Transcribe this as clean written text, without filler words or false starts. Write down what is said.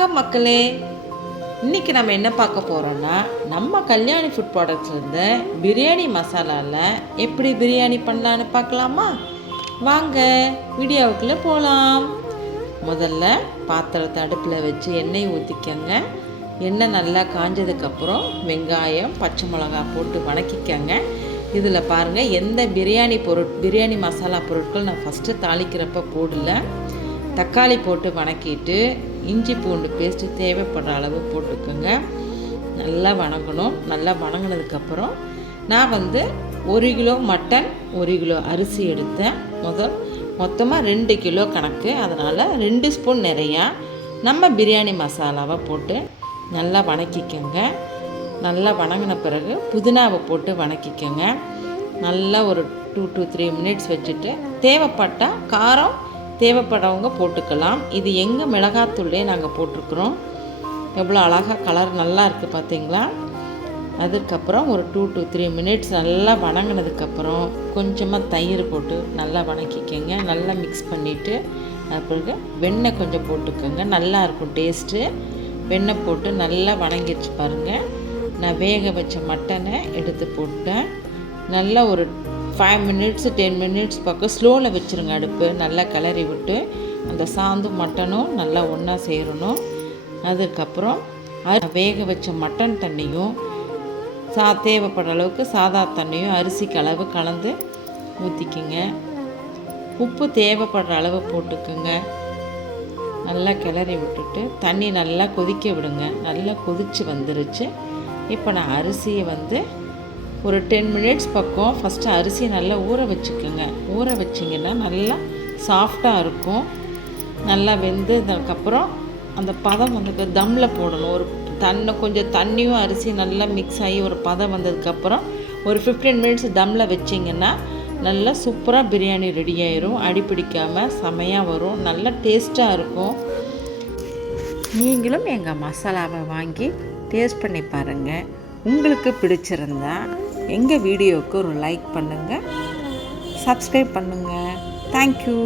வணக்கம் மக்களே. இன்றைக்கி நம்ம என்ன பார்க்க போகிறோன்னா, நம்ம கல்யாணி ஃபுட் ப்ராடக்ட்ஸ்லேருந்து பிரியாணி மசாலாவில் எப்படி பிரியாணி பண்ணலான்னு பார்க்கலாமா? வாங்க வீடியோவுக்குள்ளே போகலாம். முதல்ல பாத்திரத்தை அடுப்பில் வச்சு எண்ணெய் ஊற்றிக்கங்க. எண்ணெய் நல்லா காஞ்சதுக்கப்புறம் வெங்காயம் பச்சை மிளகாய் போட்டு வணக்கிக்கங்க. இதில் பாருங்கள், எந்த பிரியாணி மசாலா பொருட்கள் நான் ஃபஸ்ட்டு தாளிக்கிறப்ப போடல. தக்காளி போட்டு வணக்கிட்டு இஞ்சி பூண்டு பேஸ்ட்டு தேவைப்படுற அளவு போட்டுக்கோங்க. நல்லா வணங்கணும். நல்லா வணங்கினதுக்கப்புறம் நான் 1 கிலோ மட்டன் 1 கிலோ அரிசி எடுத்தேன். மொத்தமாக 2 கிலோ கணக்கு. அதனால் 2 ஸ்பூன் நிறையா நம்ம பிரியாணி மசாலாவை போட்டு நல்லா வணக்கிக்கோங்க. நல்லா வணங்கின பிறகு புதினாவை போட்டு வணக்கிக்கோங்க. நல்லா ஒரு 2 to 3 மினிட்ஸ் வச்சுட்டு தேவைப்பட்டால் காரம் தேவைப்படுறவங்க போட்டுக்கலாம். இது எங்கள் மிளகாத்தூள்லே நாங்கள் போட்டிருக்குறோம். எவ்வளோ அழகாக கலர் நல்லா இருக்குது பார்த்தீங்களா? அதுக்கப்புறம் ஒரு 2 to 3 மினிட்ஸ் நல்லா வணங்கினதுக்கப்புறம் கொஞ்சமாக தயிர் போட்டு நல்லா வணக்கிக்கோங்க. நல்லா மிக்ஸ் பண்ணிவிட்டு பிறகு வெண்ணெய் கொஞ்சம் போட்டுக்கோங்க. நல்லாயிருக்கும் டேஸ்ட்டு. வெண்ணெய் போட்டு நல்லா வணங்கிடுச்சு பாருங்கள். நான் வேக வச்ச மட்டனை எடுத்து போட்டேன். நல்லா ஒரு 5 மினிட்ஸ் 10 மினிட்ஸ் பக்கம் ஸ்லோவில் வச்சுருங்க அடுப்பு. நல்லா கிளறி விட்டு அந்த சாந்தும் மட்டனும் நல்லா ஒன்றா சேரணும். அதுக்கப்புறம் வேக வச்ச மட்டன் தண்ணியும் தேவைப்படுற அளவுக்கு சாதா தண்ணியும் அரிசிக்கு அளவு கலந்து ஊற்றிக்கிங்க. உப்பு தேவைப்படுற அளவு போட்டுக்குங்க. நல்லா கிளறி விட்டுட்டு தண்ணி நல்லா கொதிக்க விடுங்க. நல்லா கொதித்து வந்துருச்சு. இப்போ நான் அரிசியை ஒரு 10 மினிட்ஸ் பக்கம் ஃபஸ்ட்டு அரிசியை நல்லா ஊற வச்சுக்கோங்க. ஊற வச்சிங்கன்னா நல்லா சாஃப்டாக இருக்கும். நல்லா வெந்ததுக்கப்புறம் அந்த பதம் தம்மில் போடணும். கொஞ்சம் தண்ணியும் அரிசி நல்லா மிக்ஸ் ஆகி ஒரு பதம் வந்ததுக்கப்புறம் ஒரு 15 மினிட்ஸ் தம்மில் வச்சிங்கன்னா நல்லா சூப்பராக பிரியாணி ரெடி ஆயிரும். அடி பிடிக்காமல் செமையாக வரும். நல்லா டேஸ்ட்டாக இருக்கும். நீங்களும் எங்கள் மசாலாவை வாங்கி டேஸ்ட் பண்ணி பாருங்கள். உங்களுக்கு பிடிச்சிருந்தா எங்கள் வீடியோவுக்கு ஒரு லைக் பண்ணுங்கள், சப்ஸ்கிரைப் பண்ணுங்கள். தேங்க்யூ.